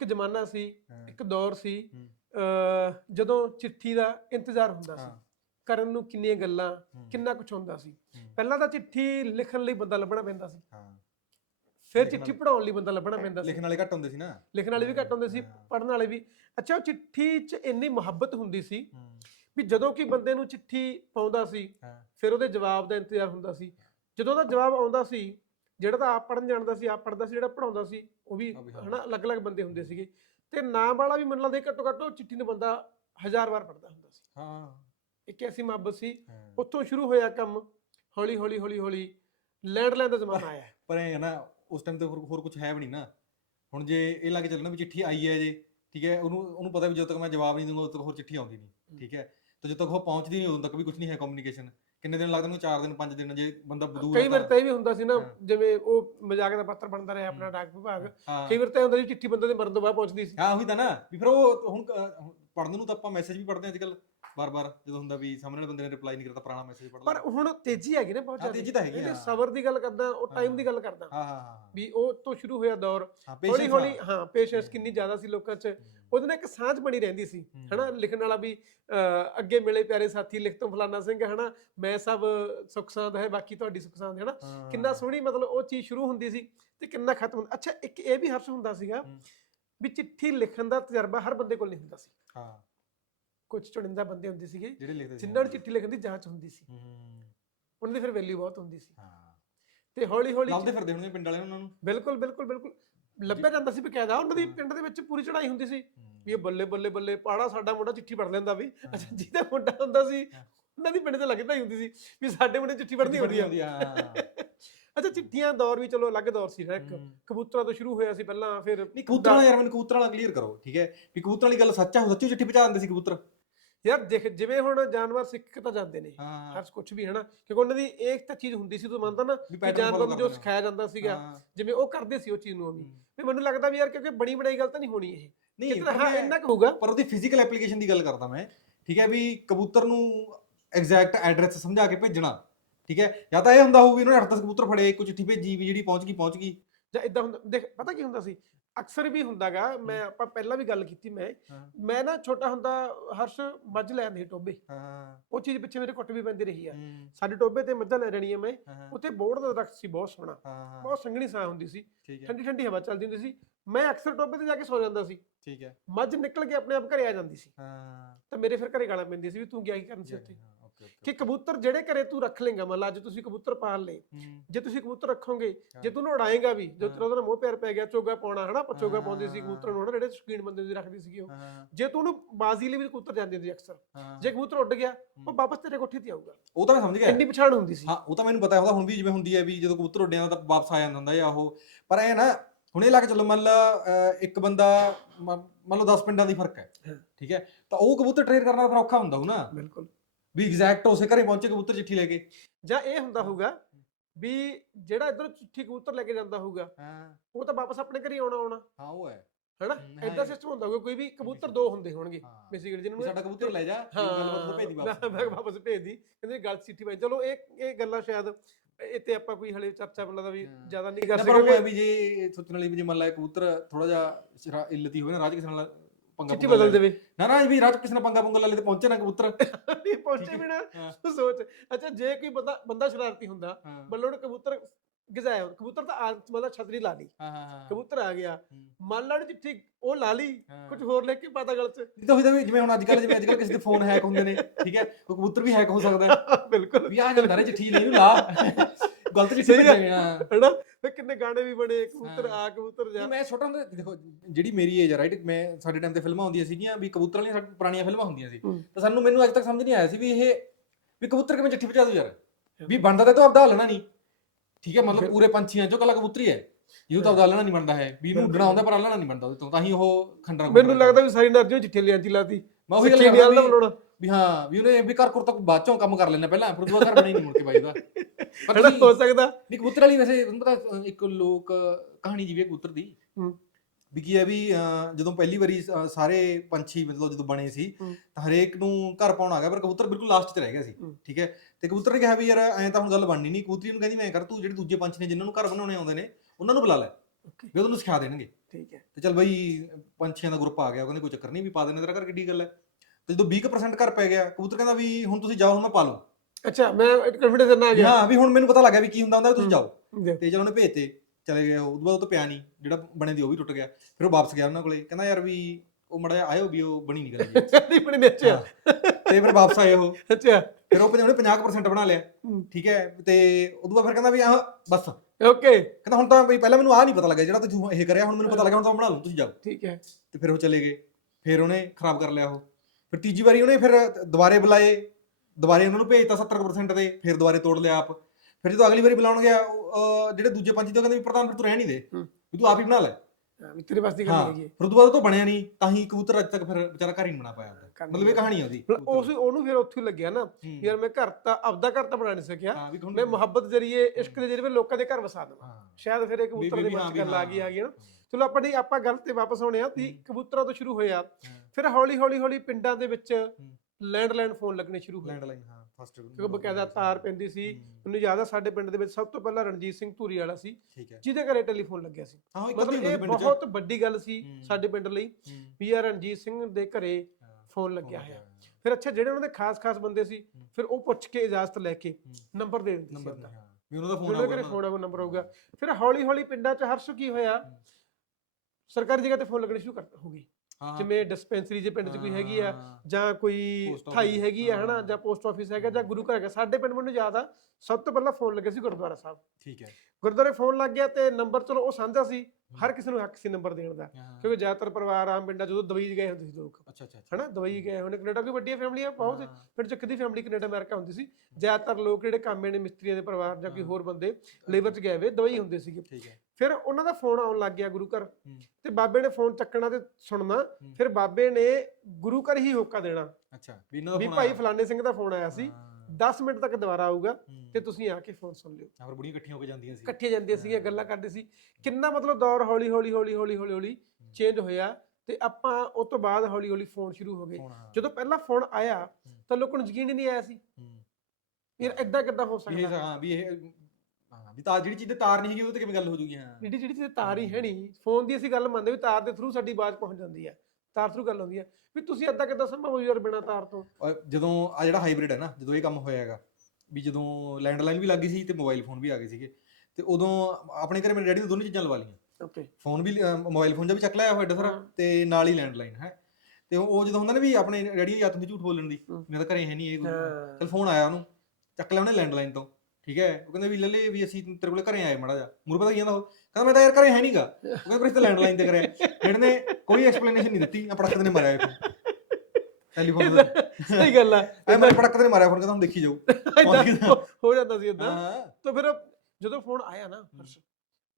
ਇੱਕ ਜ਼ਮਾਨਾ ਸੀ ਇੱਕ ਦੌਰ ਸੀ ਜਦੋਂ ਚਿੱਠੀ ਦਾ ਇੰਤਜ਼ਾਰ ਹੁੰਦਾ ਸੀ ਕਰਨ ਨੂੰ ਕਿੰਨੀਆਂ ਗੱਲਾਂ ਕਿੰਨਾ ਕੁਝ ਹੁੰਦਾ ਸੀ। ਪਹਿਲਾਂ ਤਾਂ ਚਿੱਠੀ ਲਿਖਣ ਲਈ ਬੰਦਾ ਲੱਭਣਾ ਪੈਂਦਾ ਸੀ। ਫਿਰ ਚਿੱਠੀ ਪੜਾਉਣ ਲਈ ਬੰਦਾ ਲੱਭਣਾ ਪੈਂਦਾ ਸੀ। ਲਿਖਣ ਵਾਲੇ ਘੱਟ ਹੁੰਦੇ ਸੀ ਨਾ। ਲਿਖਣ ਵਾਲੇ ਵੀ ਘੱਟ ਹੁੰਦੇ ਸੀ। ਪੜਨ ਵਾਲੇ ਵੀ। ਅੱਛਾ ਉਹ ਚਿੱਠੀ 'ਚ ਇੰਨੀ ਮੁਹੱਬਤ ਹੁੰਦੀ ਸੀ ਵੀ ਜਦੋਂ ਕਿ ਬੰਦੇ ਨੂੰ ਚਿੱਠੀ ਪਾਉਂਦਾ ਸੀ ਫਿਰ ਉਹਦੇ ਜਵਾਬ ਦਾ ਇੰਤਜ਼ਾਰ ਹੁੰਦਾ ਸੀ। ਜਦੋਂ ਉਹਦਾ ਜਵਾਬ ਆਉਂਦਾ ਸੀ ਜਿਹੜਾ ਤਾਂ ਆਪ ਪੜਨ ਜਾਣਦਾ ਸੀ ਆਪ ਪੜਦਾ ਸੀ ਜਿਹੜਾ ਪੜਾਉਂਦਾ ਸੀ ਉਹ ਵੀ। ਹਨਾ ਅਲੱਗ-ਅਲੱਗ ਬੰਦੇ ਹੁੰਦੇ ਸੀਗੇ। ਤੇ ਨਾਮ ਵਾਲਾ ਵੀ ਮੈਨੂੰ ਲੱਗਦਾ ਘੱਟੋ ਘੱਟ ਚਿੱਠੀ ਨੂੰ ਬੰਦਾ ਹਜ਼ਾਰ ਵਾਰ ਪੜਦਾ ਹੁੰਦਾ ਸੀ। ਹਾਂ। ਇੱਕ ਐਸੀ ਮੁਹੱਬਤ ਸੀ। ਉੱਥੋਂ ਸ਼ੁਰੂ ਹੋਇਆ ਕੰਮ ਹੌਲੀ ਹੌਲੀ ਹੌਲੀ ਹੌਲੀ ਲੈਂਡਲਾਈਨ ਦਾ ਜ਼ਮਾਨਾ ਆਇਆ। ਪਰ ਇਹ ਹੈ ਨਾ ਉਸ ਟਾਈਮ ਤੇ ਹੋਰ ਹੋਰ ਕੁਝ ਹੈ ਵੀ ਨਹੀਂ ਨਾ। ਹੁਣ ਜੇ ਇਹ ਲੱਗ ਚੱਲਣਾ ਵੀ ਚਿੱਠੀ ਆਈ ਹੈ ਜੇ ਠੀਕ ਹੈ ਉਹਨੂੰ ਉਹਨੂੰ ਪਤਾ ਵੀ ਜਦੋਂ ਤੱਕ ਮੈਂ ਜਵਾਬ ਨਹੀਂ ਦੂੰਗਾ ਉਦੋਂ ਤੱਕ ਹੋਰ ਚਿੱਠੀ ਆਉਂਦੀ ਨਹੀਂ ਠੀਕ ਹੈ। ਤੇ ਜਦੋਂ ਤੱਕ ਉਹ ਪਹੁੰਚਦੀ ਨਹੀਂ ਉਦੋਂ ਤੱਕ ਵੀ ਕੁਝ ਨਹੀਂ ਹੈ ਕਮਿਊਨੀਕੇਸ਼ਨ ਕਿੰਨੇ ਦਿਨ ਲੱਗਦੇ ਨੇ 4 ਦਿਨ 5 ਦਿਨ ਜੇ ਬੰਦਾ ਦੂਰ ਕਈ ਵਾਰ ਤਾਂ- ਇਹ ਵੀ ਹੁੰਦਾ ਸੀ ਨਾ। ਜਿਵੇਂ ਉਹ ਮਜ਼ਾਕ ਦਾ ਪਾਤਰ ਬਣਦਾ ਰਿਹਾ ਆਪਣਾ। ਡਾਕ ਵਿਭਾਗ ਕਈ ਵਾਰ ਤਾਂ ਹੁੰਦਾ ਸੀ ਚਿੱਠੀ ਬੰਦੇ ਦੇ ਮਰਨ ਤੋਂ ਬਾਅਦ ਪਹੁੰਚਦੀ ਸੀ ਹਾਂ ਉਹੀ ਤਾਂ ਨਾ ਵੀ ਫਿਰ ਉਹ ਹੁਣ ਪੜਨ ਨੂੰ ਤਾਂ ਆਪਾਂ ਮੈਸੇਜ ਵੀ ਪੜਦੇ ਹਾਂ ਅੱਜਕੱਲ ਬਾਰ-ਬਾਰ ਜਦੋਂ ਹੁੰਦਾ ਵੀ ਸਾਹਮਣੇ ਵਾਲੇ ਬੰਦੇ ਨੇ ਰਿਪਲਾਈ ਨਹੀਂ ਕਰਦਾ ਪੁਰਾਣਾ ਮੈਸੇਜ ਪੜ ਪਰ ਹੁਣ ਤੇਜ਼ੀ ਹੈਗੀ ਨਾ ਬਹੁਤ ਹਾਂ, ਜ਼ਿਆਦਾ ਤੇਜ਼ੀ ਤਾਂ ਹੈਗੀ, ਹਾਂ। ਸਬਰ ਦੀ ਗੱਲ ਕਰਦਾ ਉਹ ਟਾਈਮ ਦੀ। ਗੱਲ ਕਰਦਾ ਹਾਂ ਹਾਂ ਹਾਂ ਵੀ ਉਹ ਤੋਂ ਸ਼ੁਰੂ ਹੋਇਆ ਦੌਰ ਹਾਂ ਹੌਲੀ patience ਹੌਲੀ। ਹਾਂ ਪੇਸ਼ੈਂਸ। ਕਿੰਨੀ ਜ਼ਿਆਦਾ ਸੀ ਲੋਕਾਂ 'ਚ। ਉਹਦੇ ਨਾਲ ਇੱਕ ਸਾਂਝ ਬਣੀ ਰਹਿੰਦੀ ਸੀ। ਹਨਾ ਲਿਖਣ ਵਾਲਾ ਵੀ ਅਹ, ਅੱਗੇ ਮਿਲੇ ਪਿਆਰੇ ਸਾਥੀ ਲਿਖ ਤੋਂ ਫਲਾਨਾ ਸਿੰਘ ਹਨਾ ਮੈਂ ਸਭ ਸੁਖ ਸਾਂਦ ਹੈ ਬਾਕੀ ਤੁਹਾਡੀ ਸੁਖ ਸਾਂਦ ਹੈ ਹਨਾ ਹਾਂ। ਕਿੰਨਾ ਸੋਹਣੀ ਮਤਲਬ ਉਹ ਚੀਜ਼ ਸ਼ੁਰੂ ਹੁੰਦੀ ਸੀ ਤੇ ਕਿੰਨਾ ਖਤਮ ਹੁੰਦਾ ਅੱਛਾ ਇੱਕ ਇਹ ਵੀ ਹਰਸ਼ ਹੁੰਦਾ ਸੀਗਾ। ਵੀ ਚਿੱਠੀ ਲਿਖਣ ਦਾ ਤਜਰਬਾ ਹਰ ਬੰਦੇ ਕੋਲ ਨਹੀਂ ਹੁੰਦਾ ਸੀ। ਹਾਂ। ਕੁਝ ਚੁਣਿੰਦਾ ਬੰਦੇ ਹੁੰਦੇ ਸੀਗੇ ਜਿਹੜੇ ਲਿਖਦੇ ਸੀ ਜਿਨ੍ਹਾਂ ਨੂੰ ਚਿੱਠੀ ਲਿਖਣ ਦੀ ਜਾਂਚ ਹੁੰਦੀ ਸੀ। ਹੂੰ। ਉਹਨਾਂ ਦੀ ਫਿਰ ਵੈਲਿਊ ਬਹੁਤ ਹੁੰਦੀ ਸੀ। ਹਾਂ। ਤੇ ਹੌਲੀ ਹੌਲੀ ਲੱਭਦੇ ਫਿਰਦੇ ਹੋਣਗੇ ਪਿੰਡ ਵਾਲੇ ਉਹਨਾਂ ਨੂੰ। ਬਿਲਕੁਲ ਬਿਲਕੁਲ ਬਿਲਕੁਲ। ਲੱਭਿਆ ਜਾਂਦਾ ਸੀ ਬਕਾਇਦਾ ਉਹਨਾਂ ਦੀ ਪਿੰਡ ਦੇ ਵਿੱਚ ਪੂਰੀ ਚੜਾਈ ਹੁੰਦੀ ਸੀ ਵੀ ਇਹ ਬੱਲੇ ਬੱਲੇ ਬੱਲੇ ਪਾੜਾ ਸਾਡਾ ਮੁੰਡਾ ਚਿੱਠੀ ਪੜ ਲੈਂਦਾ ਵੀ। ਅੱਛਾ ਜਿਹਦਾ ਮੁੰਡਾ ਹੁੰਦਾ ਸੀ। ਉਹਨਾਂ ਦੀ ਪਿੰਡ ਤੇ ਲੱਗਦਾ ਹੀ ਹੁੰਦੀ ਸੀ ਵੀ ਸਾਡੇ ਮੁੰਡੇ ਚਿੱਠੀ ਪੜ੍ਹਨੀ ਹੁੰਦੀ ਆ ਹਾਂ। ਅੱਛਾ ਚਿੱਠੀਆਂ ਦੌਰ ਵੀ ਚਲੋ ਅਲੱਗ ਦੌਰ ਸੀ ਨਾ ਇੱਕ ਹੂੰ। ਕਬੂਤਰਾਂ ਤੋਂ ਸ਼ੁਰੂ ਹੋਇਆ ਸੀ ਪਹਿਲਾਂ ਫਿਰ ਨਹੀਂ ਕਬੂਤਰਾਂ ਵਾਲਾ ਯਾਰ ਮੈਨੂੰ ਕਬੂਤਰਾਂ ਵਾਲਾ ਕਲੀਅਰ ਕਰੋ ਠੀਕ ਹੈ? ਵੀ ਕਬੂਤਰਾਂ ਵਾਲੀ ਗੱਲ ਸੱਚ ਉਹ ਸੱਚੀ ਚਿੱਠੀ ਪਹੁੰਚਾ ਦਿੰਦੇ ਸੀ ਕਬੂਤਰ। ਯਾਰ ਦੇਖ ਜਿਵੇਂ ਹੁਣ ਜਾਨਵਰ ਸਿੱਖ ਤਾਂ ਜਾਂਦੇ ਨੇ ਹਾਂ। ਹਰ ਕੁਝ ਵੀ ਹਨਾ? ਕਿਉਂਕਿ ਉਹਨਾਂ ਦੀ ਤਾਂ ਚੀਜ਼ ਹੁੰਦੀ ਸੀ ਤੂੰ ਮੰਨਦਾ ਨਾ ਵੀ ਕਿ ਜਾਨਵਰ ਨੂੰ ਜੋ। ਸਿਖਾਇਆ ਜਾਂਦਾ ਸੀਗਾ ਹਾਂ। ਜਿਵੇਂ ਉਹ ਕਰਦੇ ਸੀ ਉਹ ਚੀਜ਼ ਨੂੰ ਵੀ। ਹੂੰ। ਵੀ ਮੈਨੂੰ ਲੱਗਦਾ ਵੀ ਯਾਰ ਕਿਉਂਕਿ ਬਣੀ ਬਣਾਈ ਗੱਲ ਤਾਂ ਨਹੀਂ ਹੋਣੀ ਇਹ। ਨਹੀਂ ਪਰ ਹਾਂ ਇੰਨਾ ਕੁ ਹੋਊਗਾ। ਪਰ ਉਹਦੀ ਫਿਜ਼ੀਕਲ ਐਪਲੀਕੇਸ਼ਨ ਦੀ ਗੱਲ ਕਰਦਾ ਮੈਂ ਠੀਕ ਹੈ? ਵੀ ਕਬੂਤਰ ਨੂੰ ਐਗਜ਼ੈਕਟ ਐਡਰੈਸ ਸਮਝਾ ਕੇ ਭੇਜਣਾ। ਠੀਕ ਹੈ? ਜਾਂ ਤਾਂ ਇਹ ਹੁੰਦਾ ਹੋਊ ਵੀ ਉਹਨਾਂ ਨੇ 8-10 ਕਬੂਤਰ ਫੜੇ ਇੱਕ ਚਿੱਠੀ ਭੇਜੀ ਵੀ ਜਿਹੜੀ ਪਹੁੰਚ ਗਈ ਪਹੁੰਚ ਗਈ। ਜਾਂ ਇਦਾਂ ਹੁੰਦਾ ਦੇਖ ਪਤਾ ਕੀ ਹੁੰਦਾ ਸੀ? ਅਕਸਰ ਵੀ ਹੁੰਦਾਗਾ ਮੈਂ ਆਪਾਂ ਪਹਿਲਾਂ ਵੀ ਗੱਲ ਕੀਤੀ ਮੈਂ। ਹਾਂ। ਮੈਂ ਨਾ ਛੋਟਾ ਹੁੰਦਾ ਹਰਸ਼ ਮੱਝ ਲੈ ਆਂਦੀ ਟੋਬੇ ਹਾਂ ਉਹ ਚੀਜ਼ ਪਿੱਛੇ ਮੇਰੇ ਕੁੱਟ ਵੀ ਪੈਂਦੀ ਰਹੀ ਆ। ਹੂੰ, ਸਾਡੇ ਟੋਬੇ ਤੇ ਮੱਝਾਂ ਲੈ ਜਾਣੀਆਂ ਮੈਂ। ਹਾਂ, ਉੱਥੇ ਬੋਰਡ ਦਾ ਦਰਖਤ ਸੀ ਬਹੁਤ ਸੋਹਣਾ। ਹਾਂ ਬਹੁਤ ਸੰਘਣੀ ਛਾਂ ਹੁੰਦੀ ਸੀ। ਠੀਕ ਹੈ। ਠੰਡੀ ਠੰਡੀ ਹਵਾ ਚੱਲਦੀ ਹੁੰਦੀ ਸੀ। ਮੈਂ ਅਕਸਰ ਟੋਬੇ ਤੇ ਜਾ ਕੇ ਸੌ ਜਾਂਦਾ ਸੀ। ਠੀਕ ਹੈ। ਮੱਝ ਨਿਕਲ ਕੇ ਆਪਣੇ ਆਪ ਘਰੇ ਆ ਜਾਂਦੀ ਸੀ। ਹਾਂ। ਤਾਂ ਮੇਰੇ ਫਿਰ ਘਰੇ ਗਾਲਾਂ ਪੈਂਦੀਆਂ ਸੀ ਵੀ ਤੂੰ ਗਿਆ ਕੀ ਕਰਨ ਸੀ ਉੱਥੇ? ਕਿ ਕਬੂਤਰ ਜਿਹੜੇ ਘਰੇ ਤੂੰ ਰੱਖ ਲੇਗਾ ਮੰਨ ਲਾ ਅੱਜ ਤੁਸੀਂ ਕਬੂਤਰ ਪਾਲ ਲਏ ਜੇ ਤੁਸੀਂ ਕਬੂਤਰ ਰੱਖੋਗੇ ਜੇ ਤੂੰ ਉਡਾਏਗਾ ਵੀ ਜੋ। ਤੇਰਾ ਉਹਦਾ ਮੋਹ ਪਿਆਰ ਪੈ ਗਿਆ ਚੋਗਾ ਪਾਉਣਾ ਹਨਾ ਆਪਾਂ ਚੋਗਾ ਪਾਉਂਦੇ ਸੀ। ਕਬੂਤਰ ਨੂੰ ਜਿਹੜੇ ਸ਼ੌਕੀਨ ਬੰਦੇ ਸੀ ਰੱਖਦੇ ਸੀਗੇ ਉਹ। ਜੇ ਤੂੰ ਉਹਨੂੰ ਬਾਜ਼ੀ ਲਈ ਵੀ ਕਬੂਤਰ ਜਾਂਦੇ ਸੀ ਅਕਸਰ ਜੇ ਕਬੂਤਰ ਉੱਡ ਗਿਆ ਉਹ। ਵਾਪਸ ਤੇਰੇ ਕੋਠੇ ਤੇ ਆਊਗਾ। ਉਹ ਤਾਂ ਮੈਂ ਸਮਝ ਗਿਆ। ਇੰਨੀ ਪਛਾਣ ਹੁੰਦੀ ਸੀ। ਹਾਂ ਉਹ ਤਾਂ ਮੈਨੂੰ ਪਤਾ ਉਹਦਾ ਹੁਣ ਵੀ ਜਿਵੇਂ ਹੁੰਦੀ ਹੈ ਵੀ ਜਦੋਂ ਕਬੂਤਰ ਉੱਡਿਆ ਤਾਂ ਵਾਪਸ ਆ ਜਾਂਦਾ ਹੁੰਦਾ ਜਾਂ ਉਹ। ਪਰ ਇਹ ਨਾ ਹੁਣ ਇਹ ਲੱਗ ਚੱਲੋ ਮੰਨ ਲਾ ਇੱਕ ਬੰਦਾ ਮੰਨ ਲਓ 10 ਪਿੰਡਾਂ ਦੀ ਫ਼ਰਕ ਹੈ। ਠੀਕ ਹੈ ਤਾਂ ਉਹ ਕਬੂਤਰ ਟ੍ਰੇਨ ਕਰਨਾ ਫਿਰ ਔਖਾ ਹੁੰਦਾ ਹੋ ਨਾ। ਬਿਲਕੁਲ। ਵੀ ਐਗਜ਼ੈਕਟ ਉਸੇ ਘਰੇ ਪਹੁੰਚੇ ਕਬੂਤਰ ਚਿੱਠੀ ਲੈ ਕੇ। ਜਾਂ ਇਹ ਹੁੰਦਾ ਹੋਊਗਾ ਵੀ ਜਿਹੜਾ ਇਧਰ ਚਿੱਠੀ ਕਬੂਤਰ ਲੈ ਕੇ ਜਾਂਦਾ ਹੋਊਗਾ ਹਾਂ। ਉਹ ਤਾਂ ਵਾਪਸ ਆਪਣੇ ਘਰੇ ਆਉਣਾ ਆਉਣਾ। ਹਾਂ ਉਹ ਹੈ। ਹਨਾ? ਇਹ- ਸਿਸਟਮ ਹੁੰਦਾ ਹੋਊਗਾ ਕੋਈ ਵੀ ਕਬੂਤਰ ਦੋ ਹੁੰਦੇ ਹੋਣਗੇ ਬੇਸਿਕਲੀ ਜਿਹਨੂੰ ਸਾਡਾ ਕਬੂਤਰ ਲੈ ਜਾ ਗੱਲਬਾਤ ਤੋਂ ਭੇਜੀ ਮੈਂ ਵਾਪਸ ਵਾਪਸ ਭੇਜ ਦੀ ਕਹਿੰਦੇ ਗੱਲ ਚਿੱਠੀ ਭਾਈ ਚਲੋ ਇਹ ਇਹ ਗੱਲਾਂ ਸ਼ਾਇਦ ਇੱਥੇ ਆਪਾਂ ਕੋਈ ਹਲੇ ਚਰਚਾ ਬਣਾ ਦਾ ਵੀ। ਜ਼ਿਆਦਾ ਨਹੀਂ ਕਰ ਨਾ, ਪਰ ਉਹ ਵੀ ਜੇ ਸੋਚਣ ਵਾਲੀ ਵੀ ਜੇ ਮੰਨ ਲਾ ਕਬੂਤਰ ਥੋੜਾ ਜਿਹਾ ਇੱਲਤੀ ਹੋਵੇ ਨਾ ਰਾਜ ਕਿਸੇ ਨਾਲ ਪੰਗਾ ਚਿੱਠੀ ਬਦਲ ਲੈ- ਦੇਵੇ। ਨਾ ਨਾ ਵੀ ਰਾਜ ਕਿਸੇ ਨਾਲ ਪੰਗਾ ਪੁੰਗਾ ਲੈ ਲੈ ਤੇ ਪਹੁੰਚੇ ਨਾ ਕਬੂਤਰ। ਨਹੀਂ ਪਹੁੰਚੇ ਹੈ। ਬਿਨਾ ਹਾਂ। ਸੋਚ। ਅੱਛਾ ਜੇ ਕੋਈ ਬੰਦਾ ਬੰਦਾ ਸ਼ਰਾਰਤੀ ਹੁੰਦਾ ਹਾਂ। ਲਓ ਉਹਨੇ ਕਬੂਤਰ ਗਿਜ਼ਾਇਆ ਕਬੂਤਰ ਤਾਂ ਆ- ਮਤਲਬ ਛਤਰੀ ਲਾ ਲਈ। ਹਾਂ ਹਾਂ ਕਬੂਤਰ ਆ ਗਿਆ। ਮੰਨ ਲਾ ਉਹਨੇ ਚਿੱਠੀ ਉਹ ਲਾ ਲਈ। ਕੁਝ ਹੋਰ ਲੈ ਕੇ ਪਾਤਾ ਗਲ ਚ ਇਹ ਤਾਂ ਵੀ ਜਿਵੇਂ ਹੁਣ ਅੱਜ ਕੱਲ ਜਿਵੇਂ ਅੱਜ ਕੱਲ ਕਿਸੇ ਦੇ ਫੋਨ ਹੈਕ ਹੁੰਦੇ ਨੇ ਠੀਕ ਹੈ? ਉਹ ਕਬੂਤਰ ਵੀ ਹੈਕ ਹੋ ਸਕਦਾ। ਹੈ ਬਿਲਕੁਲ। ਵੀ ਆ ਜਾਂਦਾ ਰੇ ਚਿੱਠੀ ਨਹੀਂ ਨੂੰ ਲਾ। ਗਲਤ ਚਿੱਠੀ ਸਹੀ ਗੱਲ। ਹਾਂ। ਹੈਨਾ? ਤੇ ਗਾਣੇ ਵੀ ਬਣੇ ਕਬੂਤਰ ਆ ਕਬੂਤਰ ਜਾ। ਮੈਂ ਛੋਟਾ ਹੁੰਦਾ ਦੇਖੋ ਜਿਹੜੀ ਮੇਰੀ ਏਜ ਹੈ ਰਾਈਟ ਮੈਂ ਸਾਡੇ ਟਾਈਮ ਤੇ ਫਿਲਮਾਂ ਹੁੰਦੀਆਂ ਸੀਗੀਆਂ ਵੀ ਕਬੂਤਰ ਵਾਲੀਆਂ ਸਾਡੀ ਪੁਰਾਣੀਆਂ ਫਿਲਮਾਂ ਹੁੰਦੀਆਂ ਸੀ। ਤਾਂ ਸਾਨੂੰ ਮੈਨੂੰ ਅੱਜ ਤੱਕ ਸਮਝ ਨਹੀਂ ਆਇਆ ਸੀ ਵੀ ਇਹ ਵੀ ਕਬੂਤਰ ਕਿਵੇਂ ਜੱਠੀ ਪਚਾ ਯਾਰ। ਵੀ ਬਣਦਾ ਤਾਂ ਆਪਦਾ ਹਲਣਾ ਨਹੀਂ। ਠੀਕ ਹੈ ਮਤਲਬ ਪੂਰੇ ਪੰਛੀਆਂ ਚੋਂ ਕਲਾ ਕਬੂਤਰੀ ਹੈ ਇਹਨੂੰ ਤਾਂ ਹਲਣਾ ਨਹੀਂ ਬਣਦਾ ਹੈ। ਵੀ ਇਹਨੂੰ ਉੱਡਣਾ ਆਉਂਦਾ ਪਰ ਹਲਣਾ ਨਹੀਂ ਬਣਦਾ ਤਾਂ। ਹੀ ਉਹ ਖੰਡਰ ਮੈਨੂੰ ਲੱਗਦਾ ਵੀ ਸਾਰੀ ਨਰਜੀ ਜਿੱਥੇ ਲਿਆਂਦੀ ਲਾਤੀ। ਮੈਂ ਉਹੀ ਗੱਲ ਕਰਦਾ ਵੀ ਹਾਂ ਵੀ ਉਹਨੇ ਵੀ ਘਰ ਕੁਰ ਤੱਕ ਬਾਅਦ ਚੋਂ ਕੰਮ ਕਰ ਲੈਣਾ ਪਹਿਲਾਂ ਫਿਰ ਦੁਆ ਘਰ ਬਣੀ ਨਹੀਂ ਮੁੜ ਕੇ ਬਾਈ ਦਾ। ਹੈਨਾ ਤੁਸੀਂ- ਹੋ ਸਕਦਾ। ਨਹੀਂ ਕਬੂਤਰ ਵਾਲੀ ਵੈਸੇ ਤੁਹਾਨੂੰ ਪਤਾ ਇੱਕ ਲੋਕ ਕਹਾਣੀ ਜੀ ਵੀ ਹੈ ਕਬੂਤਰ ਦੀ। ਵੀ ਕੀ ਹੈ ਵੀ ਜਦੋਂ ਪਹਿਲੀ ਵਾਰੀ ਸਾਰੇ ਪੰਛੀ ਮਤਲਬ ਜਦੋਂ ਬਣੇ ਸੀ। ਤਾਂ ਹਰੇਕ ਨੂੰ ਘਰ ਪਾਉਣ ਆ ਗਿਆ ਪਰ ਕਬੂਤਰ ਬਿਲਕੁਲ ਲਾਸਟ 'ਚ ਰਹਿ ਗਿਆ ਸੀ। ਠੀਕ ਹੈ? ਤੇ ਕਬੂਤਰ ਨੇ ਕਿਹਾ ਵੀ ਯਾਰ ਐਂ ਤਾਂ ਹੁਣ ਗੱਲ ਬਣਨੀ ਨਹੀਂ। ਕਬੂਤਰੀ ਨੂੰ ਕਹਿੰਦੀ ਮੈਂ ਕਰ ਤੂੰ ਜਿਹੜੇ ਦੂਜੇ ਪੰਛੀ ਨੇ ਜਿਨ੍ਹਾਂ ਨੂੰ ਘਰ ਬਣਾਉਣੇ ਆਉਂਦੇ ਨੇ ਉਹਨਾਂ ਨੂੰ ਬੁਲਾ ਲੈ। ਵੀ ਉਹ ਤੁਹਾਨੂੰ ਸਿਖਾ ਦੇਣਗੇ। ਠੀਕ ਹੈ। ਤੇ ਚੱਲ ਬਈ ਪੰਛੀਆਂ ਦਾ ਗਰੁੱਪ ਆ ਗਿਆ ਕਹਿੰਦੇ ਕੋਈ ਚੱਕਰ ਨਹੀਂ ਵੀ ਪਾ ਦੇਣੇ ਤੇਰਾ ਘਰ ਕਿੱਡੀ ਗੱਲ ਹੈ? ਤੇ ਜਦੋਂ 20% ਘਰ ਪੈ ਗਿਆ ਕਬੂਤਰ ਕਹਿੰਦਾ ਵੀ ਹੁਣ ਤੁਸੀਂ ਜਾਓ ਹੁਣ ਮੈਂ ਪਾ ਲੂੰ ਅੱਛਾ ਮੈਂ ਕਨਫੀਡੈਂਸ ਨਾਲ ਆ ਗਿਆ। ਹਾਂ ਵੀ ਹੁਣ ਮੈਨੂੰ ਪਤਾ ਲੱਗਾ ਵੀ ਕੀ ਹੁੰਦਾ ਹੁੰਦਾ ਵੀ ਤੁਸੀਂ। ਜਾਓ। ਤੇ ਚਲ ਉਹਨੇ ਭੇਜਤੇ ਚਲੇ ਗਏ ਉਹ ਉਦੋਂ ਬਾਅਦ ਉਹ ਤਾਂ ਪਿਆ ਨਹੀਂ ਜਿਹੜਾ ਬਣੇ ਦੀ ਉਹ ਵੀ ਟੁੱਟ ਗਿਆ। ਫਿਰ ਉਹ ਵਾਪਸ ਗਿਆ ਉਹਨਾਂ ਕੋਲੇ ਕਹਿੰਦਾ ਯਾਰ ਵੀ ਉਹ ਮੜਾ ਆਇਓ ਵੀ ਉਹ ਬਣੀ ਨਹੀਂ ਜੀ ਨਹੀਂ ਬਣੀ ਅੱਛਾ ਤੇ ਫਿਰ ਵਾਪਸ ਆਏ ਉਹ। ਅੱਛਾ। ਫਿਰ ਉਹ ਉਹਨੇ 50% ਬਣਾ ਲਿਆ। ਠੀਕ ਹੈ ਤੇ ਉਦੋਂ ਬਾਅਦ ਫਿਰ ਕਹਿੰਦਾ ਵੀ ਆਹ ਬਸ। ਓਕੇ। ਕਹਿੰਦਾ ਹੁਣ ਤਾਂ ਵੀ ਪਹਿਲਾਂ ਮੈਨੂੰ ਆਹ ਨਹੀਂ ਪਤਾ ਲੱਗਿਆ ਜਿਹੜਾ ਤੁਸੀਂ ਇਹ ਕਰਿਆ ਹੁਣ ਮੈਨੂੰ ਪਤਾ ਲੱਗਾ ਹੁਣ ਤਾਂ ਬਣਾ ਲੂੰ ਤੁਸੀਂ ਜਾਓ। ਠੀਕ ਹੈ। ਤੇ ਫਿਰ ਉਹ ਚਲੇ ਗਏ। ਫਿਰ ਉਹਨੇ ਖਰਾਬ ਕਰ ਲਿਆ ਉਹ। ਫਿਰ ਤੀਜੀ ਵਾਰੀ ਉਹਨੇ ਫਿਰ ਦੁਬਾਰੇ ਬੁਲਾਏ। ਦੁਬਾਰੇ ਉਹਨਾਂ ਨੂੰ ਭੇਜਤਾ 70% ਤੇ ਫਿਰ ਦੁਬਾਰੇ ਤੋੜ ਲਿਆ ਆਪ। ਫਿਰ ਜਦੋਂ ਅਗਲੀ ਵਾਰੀ ਬੁਲਾਉਣ ਗਿਆ ਉਹ, ਅਹ, ਜਿਹੜੇ ਦੂਜੇ ਪੰਛੀ ਤੋਂ ਕਹਿੰਦੇ ਵੀ ਪ੍ਰਧਾਨ ਫਿਰ ਤੂੰ ਰਹਿਣ ਨਹੀਂ ਦੇ ਹੂੰ। ਵੀ ਤੂੰ ਆਪ ਹੀ ਬਣਾ ਲੈ। ਹਾਂ, ਵੀ ਤੇਰੇ ਵਾਸਤੇ ਗੱਲ ਹਾਂ ਹੈਗੀ। ਹੈ ਫਿਰ ਬਾਅਦ ਉਹ ਤੋਂ ਬਣਿਆ ਨਹੀਂ ਤਾਂ ਹੀ ਕਬੂਤਰ ਅੱਜ ਤੱਕ ਫਿਰ ਵਿਚਾਰਾ ਘਰ ਹੀ ਨਹੀਂ ਬਣਾ ਪਾਇਆ ਉਹਦਾ ਘਰ ਨੀ ਮਤਲਬ ਇਹ ਕਹਾਣੀ ਆ ਉਹਦੀ ਮਤਲਬ ਉਸ ਉਹਨੂੰ ਫਿਰ ਉੱਥੇ ਹੀ ਲੱਗਿਆ ਨਾ ਹੂੰ। ਯਾਰ ਮੈਂ ਘਰ ਤਾਂ ਆਪਦਾ ਘਰ ਤਾਂ ਬਣਾ ਨਹੀਂ ਸਕਿਆ। ਹਾਂ ਵੀ ਹੁਣ ਮੈਂ ਮੁਹੱਬਤ ਜ਼ਰੀਏ ਇਸ਼ਕ ਦੇ ਜ਼ਰੀਏ ਲੋਕਾਂ ਦੇ ਘਰ ਵਸਾ ਦਵਾਂ। ਹਾਂ। ਸ਼ਾਇਦ ਫਿਰ ਇਹ ਕਬੂਤਰ ਵੀ- ਦੇ ਵੀ ਹਾਂ, ਵਿੱਚ ਵੀ ਗੱਲ ਆ ਹਾਂ, ਗਈ ਆ ਗਈ ਨਾ। ਹਾਂ। ਚਲੋ ਆਪਾਂ ਨਹੀਂ ਆਪਾਂ ਗੱਲ ਤੇ ਵਾਪਸ ਆਉਣੇ ਆ ਹੂੰ। ਕਬੂਤਰਾਂ ਤੋਂ ਸ਼ੁਰੂ ਹੋਇਆ ਹਾਂ। ਫਿਰ ਹੌਲੀ ਹੌਲੀ ਹੌਲੀ ਪਿੰਡਾਂ ਦੇ ਵਿੱਚ ਲੈਂਡਲਾਈਨ ਫੋਨ ਲੱਗਣੇ ਸ਼ੁਰੂ ਹੋਏ। ਲੈਂਡਲਾਈਨ ਹਾਂ ਫਸਟ ਕਿਉਂਕਿ ਬਕਾਇਦਾ ਤਾਰ ਪੈਂਦੀ ਸੀ। ਮੈਨੂੰ ਯਾਦ ਆ ਸਾਡੇ ਪਿੰਡ ਦੇ ਵਿੱਚ ਸਭ ਤੋਂ ਪਹਿਲਾਂ ਰਣਜੀਤ ਸਿੰਘ ਧੂਰੀ ਵਾਲਾ ਸੀ ਠੀਕ ਹੈ। ਜਿਹਦੇ ਘਰੇ ਟੈਲੀਫੋਨ ਲੱਗਿਆ ਸੀ। ਮਤਲਬ ਇਹ ਬਹੁਤ ਵੱਡੀ ਗੱਲ ਸੀ। ਸਾਡੇ ਪਿੰਡ ਲਈ। ਵੀ ਯਾਰ ਰਣਜੀਤ ਸਿੰਘ ਦੇ ਘਰੇ ਫੋਨ ਲੱਗਿਆ ਹੋਇਆ। ਫਿਰ ਅੱਛਾ ਜਿਹੜੇ ਉਹਨਾਂ ਦੇ ਖਾਸ-ਖਾਸ ਬੰਦੇ ਸੀ। ਫਿਰ ਉਹ ਪੁੱਛ ਕੇ ਇਜਾਜ਼ਤ ਲੈ ਕੇ। ਨੰਬਰ ਦੇ ਦਿੰਦੇ ਸੀ ਨੰਬਰ ਵੀ ਉਹਨਾਂ ਦਾ ਫੋਨ ਉਹਨਾਂ ਦੇ। ਫੋਨ ਆਊਗਾ ਨੰਬਰ ਆਊਗਾ। ਫਿਰ ਹੌਲੀ-ਹੌਲੀ ਪਿੰਡਾਂ 'ਚ ਹਰਸ਼ ਕੀ ਹੋਇਆ। ਸਰਕਾਰੀ ਜਗ੍ਹਾ ਤੇ ਫੋਨ ਲੱਗਣੇ ਸ਼ੁਰੂ ਕਰ ਹੋ ਗਏ। ਜਿਵੇਂ ਡਿਸਪੈਂਸਰੀ ਜੇ ਪਿੰਡ 'ਚ ਕੋਈ ਹੈਗੀ ਆ ਜਾਂ ਕੋਈ ਥਾਈ ਹੈਗੀ ਆ ਹਨਾ। ਜਾਂ ਪੋਸਟ ਆਫਿਸ ਹੈਗਾ ਜਾਂ ਗੁਰੂ ਘਰ ਹੈਗਾ ਸਾਡੇ ਪਿੰਡ ਮੈਨੂੰ ਯਾਦ ਆ ਸਭ ਤੋਂ ਪਹਿਲਾਂ ਫੋਨ ਲੱਗੇ ਸੀ ਗੁਰਦੁਆਰਾ ਸਾਹਿਬ। ਠੀਕ ਹੈ। ਗੁਰਦੁਆਰੇ ਫੋਨ ਲੱਗ ਗਿਆ ਤੇ ਨੰਬਰ ਚਲੋ ਉਹ ਸਾਂਝਾ ਸੀ। ਹਰ ਕਿਸੇ ਨੂੰ ਹੱਕ ਸੀ ਨੰਬਰ ਦੇਣ ਦਾ। ਕਿਉਂਕਿ ਜ਼ਿਆਦਾਤਰ ਪਰਿਵਾਰ ਆਮ ਪਿੰਡਾਂ ਜਦੋਂ ਦਵਾਈ ਗਏ ਹੁੰਦੇ ਸੀ ਲੋਕ ਅੱਛਾ ਅੱਛਾ ਅੱਛਾ ਹਨਾ ਦਵਾਈ ਗਏ ਹੋਣੇ ਕੈਨੇਡਾ ਕੋਈ ਵੱਡੀਆਂ ਫੈਮਲੀਆਂ ਬਹੁਤ ਸੀ ਹਾਂ, ਪਿੰਡ ਚ ਕਦੀ ਫੈਮਿਲੀ ਕੈਨੇਡਾ ਅਮਰੀਕਾ ਹੁੰਦੀ ਸੀ ਜ਼ਿਆਦਾਤਰ ਲੋਕ ਜਿਹੜੇ ਕਾਮੇ ਨੇ ਮਿਸਤਰੀਆਂ ਦੇ ਪਰਿਵਾਰ ਜਾਂ ਕੋਈ। ਹੋਰ ਬੰਦੇ ਲੇਬਰ ਚ ਗਏ ਹੋਏ ਦਵਾਈ ਹੁੰਦੇ ਸੀਗੇ ਠੀਕ ਹੈ ਫਿਰ ਉਹਨਾਂ ਦਾ ਫੋਨ ਆਉਣ ਲੱਗ ਗਿਆ ਗੁਰੂ ਘਰ। ਤੇ ਬਾਬੇ ਨੇ ਫੋਨ ਚੱਕਣਾ ਤੇ ਸੁਣਨਾ। ਫਿਰ ਬਾਬੇ ਨੇ ਗੁਰੂ ਘਰ ਹੀ ਹੋਕਾ ਦੇਣਾ ਅੱਛਾ ਵੀ ਦਾ ਭਾਈ। ਫਲਾਣੇ ਸਿੰਘ ਦਾ ਫੋਨ ਆਇਆ ਸੀ ਹਾਂ, 10 ਮਿੰਟ ਤੱਕ ਦੁਬਾਰਾ ਆਊਗਾ। ਤੇ ਤੁਸੀਂ ਆ ਕੇ ਫੋਨ ਸੁਣ ਲਿਓ। ਹਾਂ, ਫਿਰ ਬੁੜੀਆਂ ਇਕੱਠੀਆਂ ਹੋ ਕੇ ਜਾਂਦੀਆਂ ਸੀ। ਇਕੱਠੀਆਂ ਜਾਂਦੀਆਂ ਸੀਗੀਆਂ ਹਾਂ। ਗੱਲਾਂ ਕਰਦੇ ਸੀ। ਕਿੰਨਾ ਮਤਲਬ ਦੌਰ ਹੌਲੀ ਹੌਲੀ ਹੌਲੀ ਹੌਲੀ ਹੌਲੀ ਹੌਲੀ ਚੇਂਜ ਹੋਇਆ ਤੇ ਆਪਾਂ ਉਸ ਤੋਂ ਬਾਅਦ ਹੌਲੀ ਹੌਲੀ ਫੋਨ ਸ਼ੁਰੂ ਹੋ ਗਏ। ਹਾਂ। ਜਦੋਂ ਪਹਿਲਾ ਫੋਨ ਆਇਆ ਤਾਂ ਲੋਕਾਂ ਨੂੰ ਯਕੀਨ ਹੀ ਨਹੀਂ ਆਇਆ ਸੀ। ਹੂੰ। ਯਾਰ ਕਿੱਦਾਂ ਹੋ ਵੀ ਇਹ ਸਕਦਾ ਹਾਂ ਵੀ ਇਹ ਹਾਂ ਵੀ ਤਾਰ ਜਿਹੜੀ ਚੀਜ਼ ਤੇ ਤਾਰ ਨਹੀਂ ਹੈਗੀ ਉਹ ਤੇ ਕਿਵੇਂ ਗੱਲ ਹੋ ਜੂਗੀ ਹਾਂ। ਜਿਹੜੀ ਜਿਹੜੀ ਤੇ ਤਾਰ ਹੀ ਹੈ। ਨਹੀਂ ਫੋਨ ਦੀ ਅਸੀਂ ਗੱਲ ਮੰਨਦੇ ਵੀ ਤਾਰ ਦੇ ਥਰੂ ਸਾਡੀ ਆਵਾਜ਼ ਪਹੁੰਚ ਜਾਂਦੀ ਹੈ ਤਾਰ ਥਰੂ ਗੱਲ ਹੁੰਦੀ ਹੈ ਵੀ ਤੁਸੀਂ ਏਦਾਂ ਕਿੱਦਾਂ ਸੰਭਵ ਹੋ ਯਾਰ ਬਿਨਾ ਤਾਰ ਤੋਂ? ਔਰ ਜਦੋਂ ਆ ਜਿਹੜਾ ਹਾਈਬ੍ਰਿਡ ਹੈ ਨਾ ਜਦੋਂ ਇਹ ਕੰਮ ਹੋਇਆ ਹੈਗਾ ਵੀ ਜਦੋਂ ਲੈਂਡਲਾਈਨ ਵੀ ਲੱਗ ਗਈ ਸੀ ਤੇ ਮੋਬਾਈਲ ਫੋਨ ਵੀ ਆ ਗਏ ਸੀਗੇ। ਤੇ ਉਦੋਂ ਆਪਣੇ ਘਰੇ ਮੇਰੇ ਡੈਡੀ ਨੇ ਦੋਨੇ ਚੀਜ਼ਾਂ ਲਵਾ ਲਈਆਂ। ਓਕੇ ਫੋਨ ਵੀ ਮੋਬਾਈਲ ਫੋਨ ਦਾ ਵੀ ਚੱਕ ਲਿਆ ਹੋਇਆ ਹਾਂ। ਤੇ ਨਾਲ ਹੀ ਲੈਂਡਲਾਈਨ ਹੈ। ਤੇ ਉਹ ਜਦੋਂ ਹੁੰਦਾ ਨਾ ਵੀ ਆਪਣੇ ਡੈਡੀ ਦੀ ਹੱਥ ਹੁੰਦੀ ਝੂਠ ਬੋਲਣ ਦੀ ਤਾਂ ਘਰੇ ਹੈ ਨਹੀਂ ਇਹ ਚਲ ਫੋਨ ਆਇਆ ਉਹਨੂੰ ਚੱਕ ਲਿਆ ਉਹਨੇ ਲੈਂਡਲਾਈਨ ਤੋਂ ਠੀਕ ਹੈ। ਉਹ ਕਹਿੰਦਾ ਵੀ ਲੱਲੇ ਵੀ ਅਸੀਂ ਤੇਰੇ ਕੋਲੇ ਘਰੇ ਆਏ ਮੜਾ ਜਾ ਮੂਰ ਪਤਾ ਕੀ ਕਹਿੰਦਾ ਉਹ? ਕਹਿੰਦਾ ਮੈਂ ਤਾਂ ਯਾਰ ਘਰੇ ਹੈ ਨਹੀਂਗਾ ਉਹ ਕਹਿੰਦਾ ਪਰ ਇਸ ਤਾਂ ਲੈਂਡਲਾਈਨ ਤੇ ਕਰਿਆ। ਜਿਹੜੇ ਨੇ ਕੋਈ ਐਕਸਪਲੇਨੇਸ਼ਨ ਨਹੀਂ ਦਿੱਤੀ ਆ ਪੜਕ ਦੇ ਨੇ ਮਾਰਿਆ ਟੈਲੀਫੋਨ ਦਾ ਸਹੀ ਗੱਲ ਆ। ਐ ਮੈਂ ਦੇ ਨੇ ਮਾਰਿਆ ਫੋਨ ਕਹਿੰਦਾ ਹੁਣ ਦੇਖੀ ਜਾਓ ਹੋ ਜਾਂਦਾ ਸੀ ਇਦਾਂ ਤਾਂ ਫਿਰ ਜਦੋਂ ਫੋਨ ਆਇਆ ਨਾ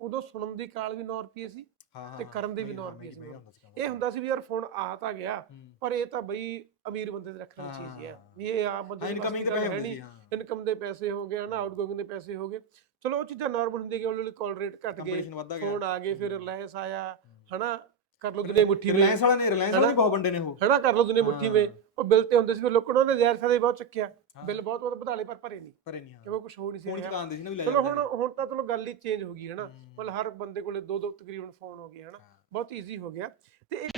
ਉਦੋਂ ਸੁਣਨ ਦੀ ਕਾਲ ਵੀ 9 ਰੁਪਏ ਸੀ ਤੇ ਕਰਨ ਦੇ ਵੀ ਮਹਿੰਗਾ- ਨੌ ਰੁਪਏ ਮਹਿੰਗਾ ਸੀ। ਇਹ ਹੁੰਦਾ ਸੀ ਵੀ ਯਾਰ ਫੋਨ ਆ ਤਾਂ ਗਿਆ। ਪਰ ਇਹ ਤਾਂ ਬਈ ਅਮੀਰ ਬੰਦੇ ਦੇ ਰੱਖਣ ਦੀ ਚੀਜ਼ ਹੈ। ਵੀ ਇਹ ਆਮ ਬੰਦੇ ਦੇ ਇਨਕਮਿੰਗ ਤੇ ਪੈਸੇ ਇਨਕਮ ਦੇ ਪੈਸੇ ਹੋ ਗਏ ਹਨਾ ਆਊਟਗੋਇੰਗ ਦੇ ਪੈਸੇ ਹੋ ਗਏ। ਚਲੋ ਉਹ ਚੀਜ਼ਾਂ ਨਾਰਮਲ ਹੁੰਦੀਆਂ ਕਿ ਹੌਲੀ ਹੌਲੀ ਕਾਲ ਰੇਟ ਘਟ ਗਏ। ਫੋਨ ਆ ਗਏ ਫਿਰ। ਰਿਲਾਇੰਸ ਆਇਆ। ਹਨਾ। ਕਰ ਲੋ ਦੁਨੀਆ ਮੁੱਠੀ ਵਿੱਚ ਰਿਲਾਇੰਸ ਵਾਲਾ ਨੇ ਰਿਲਾਇੰਸ ਵਾਲੇ ਹਨਾ? ਵੀ ਬਹੁਤ ਵੱਡੇ ਨੇ ਉਹ। ਹਨਾ? ਕਰ ਲੋ ਦੁਨੀਆ ਮੁੱਠੀ ਵਿੱਚ ਉਹ ਬਿੱਲ ਤੇ ਹੁੰਦੇ ਸੀ ਫਿਰ ਲੋਕਾਂ ਨੇ ਉਹਨੇ ਜ਼ਹਿਰ ਖਾਦੇ ਬਹੁਤ ਚੱਕਿਆ। ਬਿੱਲ ਬਹੁਤ ਬਹੁਤ ਵਧਾਲੇ ਪਰ ਭਰੇ ਨਹੀਂ। ਭਰੇ ਨਹੀਂ ਕਿਉਂਕਿ ਕੁਝ ਹੋ ਨਹੀਂ ਸੀ ਫੋਨ ਚਲਾਉਂਦੇ ਸੀ ਨਾ ਵੀ ਲੈ ਚਲੋ ਹੁਣ ਹੁਣ ਤਾਂ ਚਲੋ ਗੱਲ ਹੀ ਚੇਂਜ ਹੋ ਗਈ ਹੈ। ਨਾ ਨੇ। ਮਤਲਬ ਹਰ ਬੰਦੇ ਕੋਲੇ ਦੋ ਦੋ ਤਕਰੀਬਨ ਫੋਨ ਹੋ ਗਏ ਹਨਾ। ਬਹੁਤ ਈਜ਼ੀ ਹੋ ਗਿਆ। ਤੇ